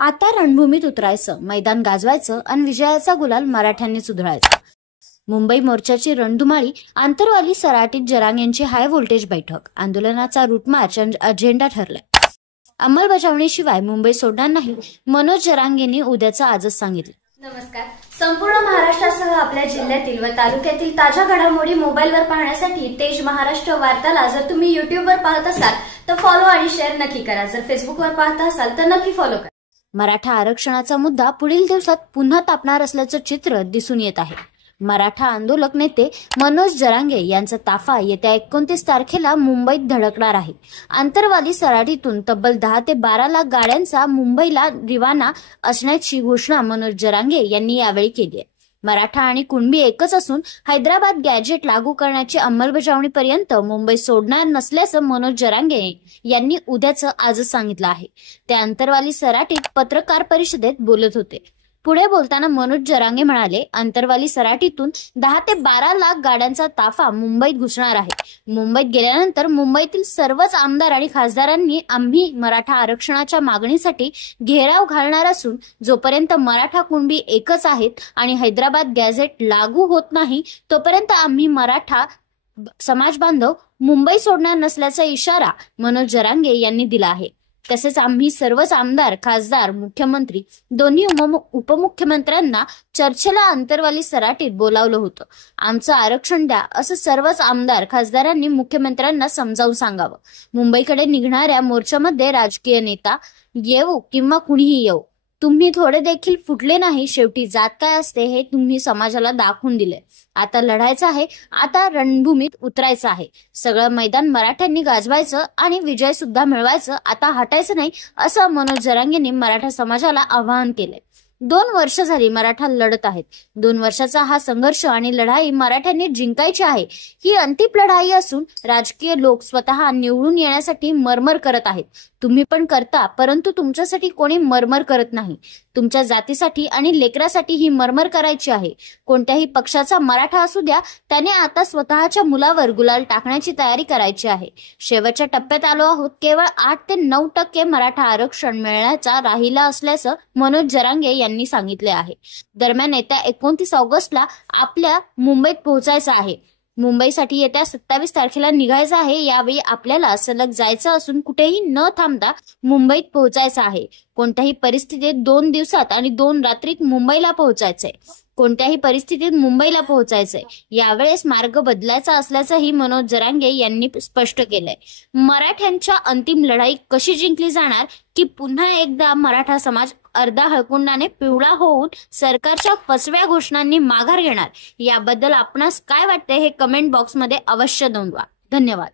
आता रणभूमीत उतरायचं, मैदान गाजवायचं आणि विजयाचा गुलाल मराठ्यांनीच उधळायचा. मुंबई मोर्चाची रणधुमाळी, आंतरवाली सराटीत जरांग यांची हाय व्होल्टेज बैठक, आंदोलनाचा रूट मार्च अजेंडा ठरलाय. अंमलबजावणीशिवाय मुंबई सोडणार नाही, मनोज जरांग यांनी उद्याचं आजच सांगितलं. नमस्कार. संपूर्ण महाराष्ट्रासह आपल्या जिल्ह्यातील व तालुक्यातील ताज्या घडामोडी मोबाईलवर पाहण्यासाठी तेज महाराष्ट्र वार्ताला जर तुम्ही युट्यूबवर पाहत असाल तर फॉलो आणि शेअर नक्की करा. जर फेसबुकवर पाहत असाल तर नक्की फॉलो करा. मराठा आरक्षणाचा मुद्दा पुढील दिवसात पुन्हा तापणार असल्याचं चित्र दिसून येत आहे. मराठा आंदोलक नेते मनोज जरांगे यांचा ताफा येत्या 29 तारखेला मुंबईत धडकणार आहे. आंतरवाली सराटीतून तब्बल 10 ते 12 लाख गाड्यांचा मुंबईला रवाना असण्याची घोषणा मनोज जरांगे यांनी यावेळी केली आहे. मराठा आणि कुणबी एकच असून हैदराबाद गॅजेट लागू करण्याची अंमलबजावणीपर्यंत मुंबई सोडणार नसल्याचं मनोज जरांगे यांनी उद्याचं आजच सांगितलं आहे. ते आंतरवाली सराटीत पत्रकार परिषदेत बोलत होते. पुढे बोलताना मनोज जरांगे म्हणाले, आंतरवाली सराटीतून 10 ते 12 लाख गाड्यांचा ताफा मुंबईत घुसणार आहे. मुंबईत गेल्यानंतर मुंबईतील सर्वच आमदार आणि खासदारांनी आम्ही मराठा आरक्षणाच्या मागणीसाठी घेराव घालणार असून जोपर्यंत मराठा कुणबी एकच आहेत आणि हैदराबाद गॅझेट लागू होत नाही तोपर्यंत आम्ही मराठा समाज बांधव मुंबई सोडणार नसल्याचा इशारा मनोज जरांगे यांनी दिला आहे. तसेच आम्ही सर्वच आमदार, खासदार, मुख्यमंत्री, दोन्ही उपमुख्यमंत्र्यांना चर्चेला आंतरवाली सराटीत बोलावलं होतं. आमचं आरक्षण द्या असं सर्वच आमदार, खासदारांनी मुख्यमंत्र्यांना समजावून सांगावं. मुंबईकडे निघणाऱ्या मोर्चामध्ये राजकीय नेता येवो किंवा कुणीही येवो, तुम्ही थोडे देखील फुटले नाही. शेवटी जात काय असते हे तुम्ही समाजाला दाखवून दिले. आता लढायचं आहे, आता रणभूमीत उतरायचं आहे. सगळं मैदान मराठ्यांनी गाजवायचं आणि विजय सुद्धा मिळवायचं. आता हटायचं नाही असं मनोज जरांगेंनी मराठा समाजाला आवाहन केलंय. 2 वर्ष झाली मराठा लढत आहेत. 2 वर्षाचा हा संघर्ष आणि लढाई मराठ्यांनी जिंकायची आहे. ही अंतिम लढाई असून राजकीय लोक स्वतः निवडून येण्यासाठी मरमर करत आहेत. तुम्ही पण करता, परंतु तुमच्यासाठी कोणी मरमर करत नाही. तुमच्या जातीसाठी आणि लेकरासाठी ही मरमर करायची आहे. कोणत्याही पक्षाचा मराठा असू द्या, त्याने आता स्वतःच्या मुलावर गुलाल टाकण्याची तयारी करायची आहे. शेवटच्या टप्प्यात आलो आहोत. केवळ 8 ते 9% मराठा आरक्षण मिळण्याचा राहिला असल्याचं मनोज जरांगे यांनी सांगितले आहे. दरम्यान येत्या 29 ऑगस्टला आपल्या मुंबईत पोहोचायचं आहे. मुंबईसाठी येत्या 27 तारखेला निघायचं आहे. यावेळी आपल्याला सलग जायचं असून कुठेही न थांबता मुंबईत पोहोचायचं आहे. कोणत्याही परिस्थितीत 2 दिवसात आणि 2 रात्रीत मुंबईला पोहोचायचंय. कोणत्याही परिस्थितीत मुंबईला पोहोचायचंय. यावेळेस मार्ग बदलायचा असल्याचंही मनोज जरांगे यांनी स्पष्ट केलंय. मराठ्यांच्या अंतिम लढाई कशी जिंकली जाणार की पुन्हा एकदा मराठा समाज अर्धा हळकुंडाने पिवळा होऊन सरकारच्या फसव्या घोषणांनी माघार घेणार, याबद्दल आपणास काय वाटते हे कमेंट बॉक्समध्ये अवश्य नोंदवा. धन्यवाद.